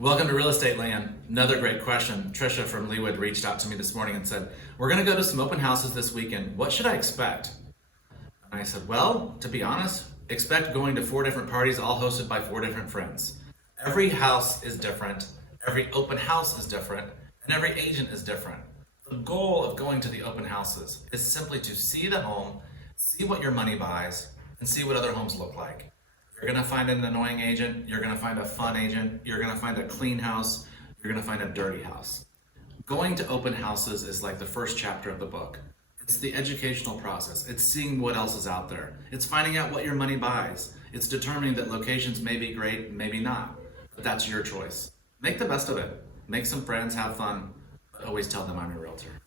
Welcome to Real Estate Land. Another great question. Patricia from Leawood reached out to me this morning and said, we're going to go to some open houses this weekend. What should I expect? And I said, well, to be honest, expect going to 4 different parties, all hosted by 4 different friends. Every house is different, every open house is different, and every agent is different. The goal of going to the open houses is simply to see the home, see what your money buys, and see what other homes look like. You're gonna find an annoying agent, you're gonna find a fun agent, you're gonna find a clean house, you're gonna find a dirty house. Going to open houses is like the first chapter of the book. It's the educational process. It's seeing what else is out there. It's finding out what your money buys. It's determining that locations may be great, maybe not, but that's your choice. Make the best of it. Make some friends, have fun, but always tell them I'm your realtor.